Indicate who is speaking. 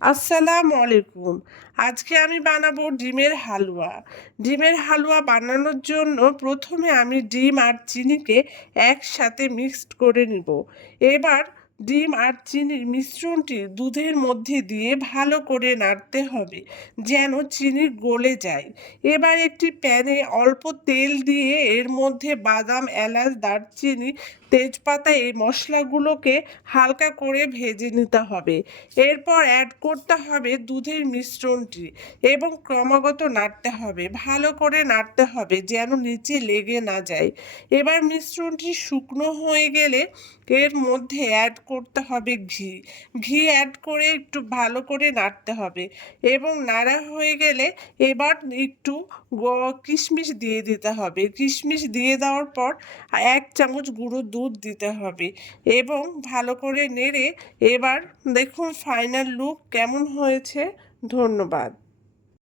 Speaker 1: আসসালামু আলাইকুম আজকে আমি বানাবো ডিমের হালুয়া। ডিমের হালুয়া বানানোর জন্য প্রথমে আমি ডিম আর চিনিকে একসাথে মিক্সড করে নিব। এবার ডিম আর চিনির মিশ্রণটি দুধের মধ্যে দিয়ে ভালো করে নাড়তে হবে, যেন চিনি গলে যায়। এবার একটি প্যানে অল্প তেল দিয়ে এর মধ্যে বাদাম, এলাচ, দারচিনি, তেজপাতা এই মশলাগুলোকে হালকা করে ভেজে নিতে হবে। এরপর অ্যাড করতে হবে দুধের মিশ্রণটি এবং ক্রমাগত নাড়তে হবে, ভালো করে নাড়তে হবে যেন নিচে লেগে না যায়। এবার মিশ্রণটি শুকনো হয়ে গেলে এর মধ্যে অ্যাড করতে হবে ঘি। ঘি অ্যাড করে একটু ভালো করে নাড়তে হবে এবং নাড়া হয়ে গেলে এবার একটু কিশমিশ দিয়ে দিতে হবে। কিশমিশ দিয়ে দেওয়ার পর এক চামচ গুঁড়ো দুধ দিতে হবে এবং ভালো করে নেড়ে এবার দেখুন ফাইনাল লুক কেমন হয়েছে। ধন্যবাদ।